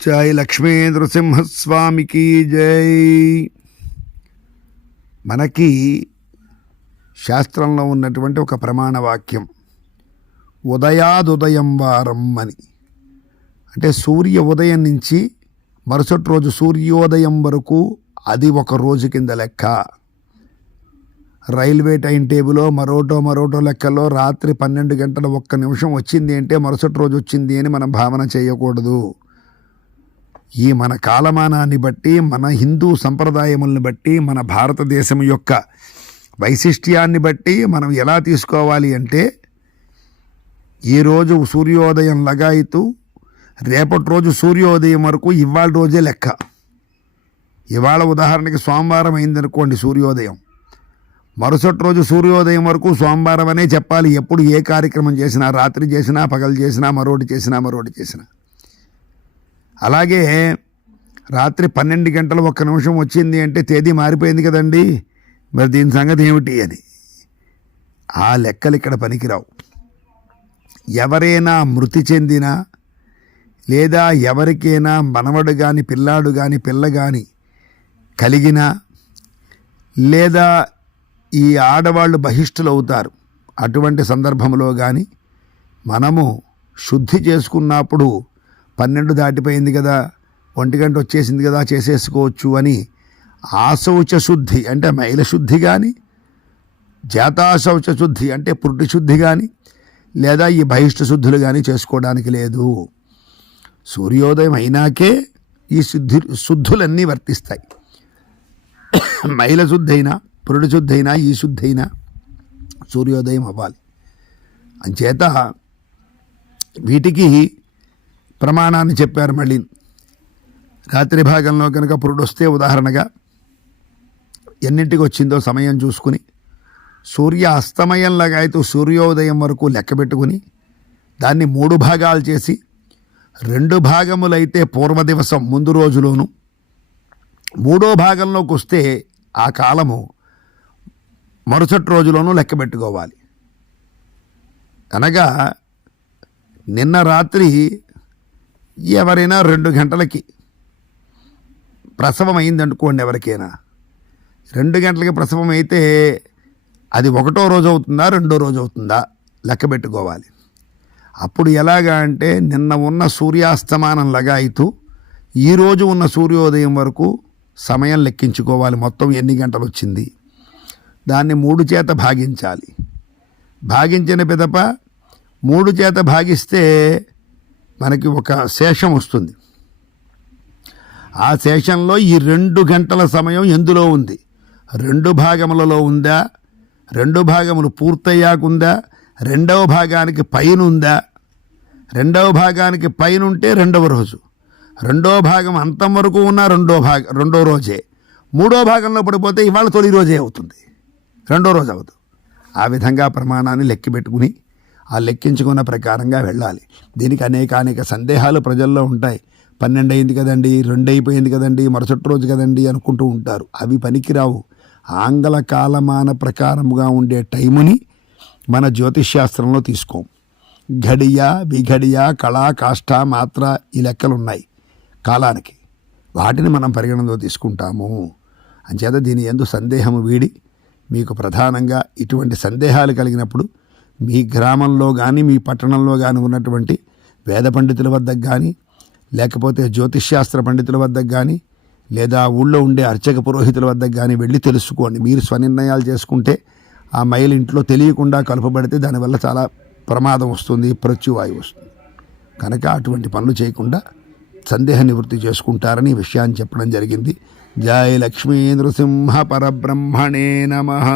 జై లక్ష్మీ నృసింహస్వామికి జై. మనకి శాస్త్రంలో ఉన్నటువంటి ఒక ప్రమాణ వాక్యం ఉదయాదుదయం వారం అని. అంటే సూర్య ఉదయం నుంచి మరుసటి రోజు సూర్యోదయం వరకు అది ఒక రోజు కింద లెక్క. రైల్వే టైం టేబుల్లో మరోటో లెక్కలో రాత్రి 12 గంటల 1 నిమిషం వచ్చింది అంటే మరుసటి రోజు వచ్చింది అని మనం భావన చేయకూడదు. ఈ మన కాలమానాన్ని బట్టి, మన హిందూ సంప్రదాయములను బట్టి, మన భారతదేశం యొక్క వైశిష్ట్యాన్ని బట్టి మనం ఎలా తీసుకోవాలి అంటే, ఈరోజు సూర్యోదయం లగాయితూ రేపటి రోజు సూర్యోదయం వరకు ఇవాళ రోజే లెక్క. ఇవాళ ఉదాహరణకి సోమవారం అయిందనుకోండి సూర్యోదయం, మరుసటి రోజు సూర్యోదయం వరకు సోమవారం అనే చెప్పాలి. ఎప్పుడు ఏ కార్యక్రమం చేసినా, రాత్రి చేసినా, పగలు చేసినా, మరోటి చేసినా. అలాగే రాత్రి 12 గంటల 1 నిమిషం వచ్చింది అంటే తేదీ మారిపోయింది కదండి, మరి దీని సంగతి ఏమిటి అని. ఆ లెక్కలు ఇక్కడ పనికిరావు. ఎవరైనా మృతి చెందినా, లేదా ఎవరికైనా మనవడు కానీ, పిల్లాడు కానీ, పిల్ల కానీ కలిగినా, లేదా ఈ ఆడవాళ్ళు బహిష్టులు అవుతారు, అటువంటి సందర్భంలో కానీ మనము శుద్ధి చేసుకున్నప్పుడు 12 దాటిపోయింది కదా, 1 గంట వచ్చేసింది కదా, చేసేసుకోవచ్చు అని ఆశౌచ శుద్ధి అంటే మైల శుద్ధి కానీ, జాతాశౌచ శుద్ధి అంటే పురుటి శుద్ధి కానీ, లేదా ఈ బహిష్ట శుద్ధులు కానీ చేసుకోవడానికి లేదు. సూర్యోదయం అయినాకే ఈ శుద్ధులన్నీ వర్తిస్తాయి. మైల శుద్ధి అయినా, పురుటి శుద్ధి అయినా, ఈ శుద్ధి అయినా సూర్యోదయం అవ్వాలి. అంచేత వీటికి ప్రమాణాన్ని చెప్పారు. మళ్ళీ రాత్రి భాగంలో కనుక పురుడు వస్తే ఉదాహరణగా ఎన్నింటికి వచ్చిందో సమయం చూసుకుని, సూర్య అస్తమయంలాగా అయితే సూర్యోదయం వరకు లెక్క పెట్టుకుని దాన్ని 3 భాగాలు చేసి 2 భాగములైతే పూర్వ దివసం ముందు రోజులోను, 3వ భాగంలోకి వస్తే ఆ కాలము మరుసటి రోజులోనూ లెక్క పెట్టుకోవాలి. అనగా నిన్న రాత్రి ఎవరైనా 2 గంటలకి ప్రసవం అయిందనుకోండి, ఎవరికైనా 2 గంటలకి ప్రసవం అయితే అది 1వ రోజు అవుతుందా, 2వ రోజు అవుతుందా లెక్క పెట్టుకోవాలి. అప్పుడు ఎలాగా అంటే నిన్న ఉన్న సూర్యాస్తమానం లగాయితూ ఈరోజు ఉన్న సూర్యోదయం వరకు సమయం లెక్కించుకోవాలి. మొత్తం ఎన్ని గంటలు వచ్చింది దాన్ని 3 చేత భాగించాలి. భాగించిన పిదప 3 చేత భాగిస్తే మనకి ఒక శేషం వస్తుంది. ఆ శేషంలో ఈ 2 గంటల సమయం ఎందులో ఉంది, 2 భాగములలో ఉందా, 2 భాగములు పూర్తయ్యాకుందా, 2వ భాగానికి పైన ఉందా, 2వ భాగానికి పైన ఉంటే 2వ రోజు, 2వ భాగం అంతం వరకు ఉన్న 2వ రోజే, 3వ భాగంలో పడిపోతే ఇవాళ తొలి రోజే అవుతుంది, 2వ రోజు అవుతుంది. ఆ విధంగా ప్రమాణాన్ని లెక్కి పెట్టుకుని ఆ లెక్కించుకున్న ప్రకారంగా వెళ్ళాలి. దీనికి అనేక సందేహాలు ప్రజల్లో ఉంటాయి. 12 అయింది కదండి, 2 అయిపోయింది కదండి, మరుసటి రోజు కదండి అనుకుంటూ ఉంటారు. అవి పనికిరావు. ఆంగ్ల కాలమాన ప్రకారముగా ఉండే టైముని మన జ్యోతిష్శాస్త్రంలో తీసుకోం. ఘడియ, విఘడియ, కళ, కాష్ట, మాత్ర ఈ లెక్కలు ఉన్నాయి కాలానికి. వాటిని మనం పరిగణనలో తీసుకుంటాము. అంచేత దీని యందు సందేహము వీడి, మీకు ప్రధానంగా ఇటువంటి సందేహాలు కలిగినప్పుడు మీ గ్రామంలో కానీ, మీ పట్టణంలో కానీ ఉన్నటువంటి వేద పండితుల వద్దకు కానీ, లేకపోతే జ్యోతిష్శాస్త్ర పండితుల వద్దకు కానీ, లేదా ఊళ్ళో ఉండే అర్చక పురోహితుల వద్దకు కానీ వెళ్ళి తెలుసుకోండి. మీరు స్వనిర్ణయాలు చేసుకుంటే ఆ మైలు ఇంట్లో తెలియకుండా కలుపబడితే దానివల్ల చాలా ప్రమాదం వస్తుంది, ప్రత్యువాయువు వస్తుంది. కనుక అటువంటి పనులు చేయకుండా సందేహ నివృత్తి చేసుకుంటారని ఈ విషయాన్ని చెప్పడం జరిగింది. జై లక్ష్మీ నృసింహ పరబ్రహ్మణే నమః.